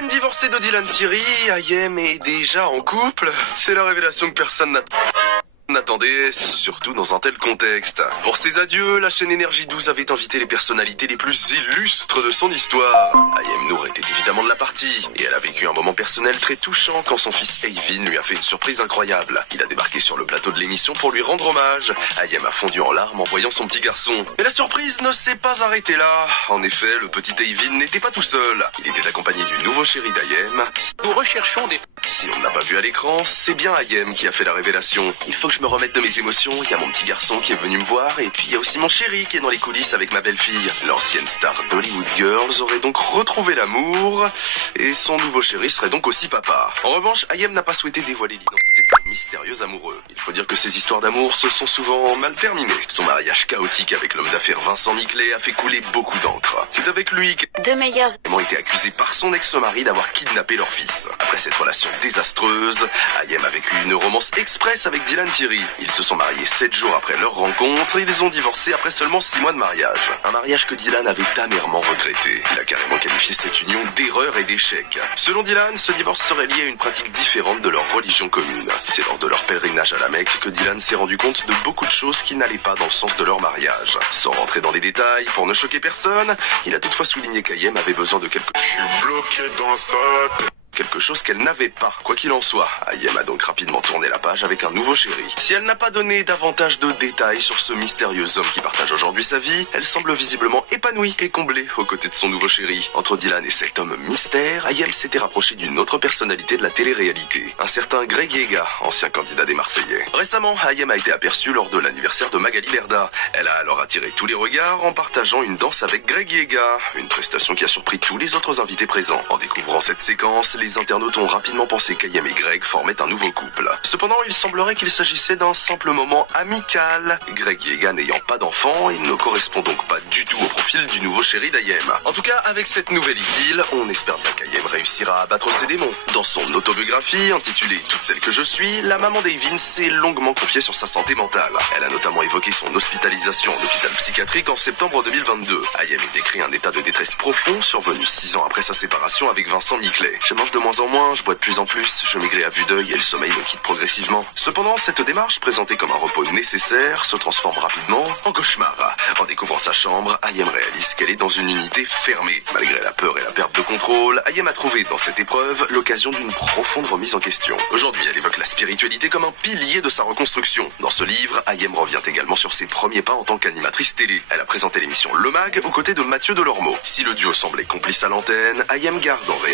peine divorcée de Dylan Thierry, Ayem est déjà en couple. C'est la révélation que personne n'attendait, surtout dans un tel contexte. Pour ses adieux, la chaîne Énergie 12 avait invité les personnalités les plus illustres de son histoire. Ayem Nour était évidemment de la partie, et elle a vécu un moment personnel très touchant quand son fils Eyvin lui a fait une surprise incroyable. Il a débarqué sur le plateau de l'émission pour lui rendre hommage. Ayem a fondu en larmes en voyant son petit garçon. Mais la surprise ne s'est pas arrêtée là. En effet, le petit Eyvin n'était pas tout seul. Il était accompagné du nouveau chéri d'Ayem. Nous recherchons des... Si on ne l'a pas vu à l'écran, c'est bien Ayem qui a fait la révélation. Il faut que je me remette de mes émotions, il y a mon petit garçon qui est venu me voir, et puis il y a aussi mon chéri qui est dans les coulisses avec ma belle-fille. L'ancienne star d'Hollywood Girls aurait donc retrouvé l'amour, et son nouveau chéri serait donc aussi papa. En revanche, Ayem n'a pas souhaité dévoiler l'identité de son mystérieux amoureux. Il faut dire que ces histoires d'amour se sont souvent mal terminées. Son mariage chaotique avec l'homme d'affaires Vincent Miclet a fait couler beaucoup d'encre. C'est avec lui Deux meilleurs ont été accusés par son ex-mari d'avoir kidnappé leur fils. Après cette relation désastreuse, Ayem a vécu une romance express avec Dylan Thierry. Ils se sont mariés 7 jours après leur rencontre et ils ont divorcé après seulement 6 mois de mariage. Un mariage que Dylan avait amèrement regretté. Il a carrément qualifié cette union d'erreur et d'échec. Selon Dylan, ce divorce serait lié à une pratique différente de leur religion commune. C'est lors de leur pèlerinage à la Mecque que Dylan s'est rendu compte de beaucoup de choses qui n'allaient pas dans le sens de leur mariage. Sans rentrer dans les détails, pour ne choquer personne, il a toutefois souligné qu'Ayem avait besoin de quelque chose qu'elle n'avait pas. Quoi qu'il en soit, Ayem a donc rapidement tourné la page avec un nouveau chéri. Si elle n'a pas donné davantage de détails sur ce mystérieux homme qui partage aujourd'hui sa vie, elle semble visiblement épanouie et comblée aux côtés de son nouveau chéri. Entre Dylan et cet homme mystère, Ayem s'était rapproché d'une autre personnalité de la télé-réalité, un certain Greg Yega, ancien candidat des Marseillais. Récemment, Ayem a été aperçue lors de l'anniversaire de Magali Berda. Elle a alors attiré tous les regards en partageant une danse avec Greg Yega, une prestation qui a surpris tous les autres invités présents. En découvrant cette séquence, les internautes ont rapidement pensé qu'Ayem et Greg formaient un nouveau couple. Cependant, il semblerait qu'il s'agissait d'un simple moment amical. Greg Yega n'ayant pas d'enfant, il ne correspond donc pas du tout au profil du nouveau chéri d'Ayem. En tout cas, avec cette nouvelle idylle, on espère bien qu'Ayem réussira à battre ses démons. Dans son autobiographie, intitulée « Toute celle que je suis », la maman d'Eyvin s'est longuement confiée sur sa santé mentale. Elle a notamment évoqué son hospitalisation en hôpital psychiatrique en septembre 2022. Ayem est décrit un état de détresse profond, survenu 6 ans après sa séparation avec Vincent Miclet. Je mange de moins en moins, je bois de plus en plus, je maigris à vue d'œil et le sommeil me quitte progressivement. Cependant, cette démarche, présentée comme un repos nécessaire, se transforme rapidement en cauchemar. En découvrant sa chambre, Ayem réalise qu'elle est dans une unité fermée. Malgré la peur et la perte de contrôle, Ayem a trouvé dans cette épreuve l'occasion d'une profonde remise en question. Aujourd'hui, elle évoque la spiritualité comme un pilier de sa reconstruction. Dans ce livre, Ayem revient également sur ses premiers pas en tant qu'animatrice télé. Elle a présenté l'émission Le Mag aux côtés de Mathieu Delormeau. Si le duo semblait complice à l'antenne, Ayem garde en réalité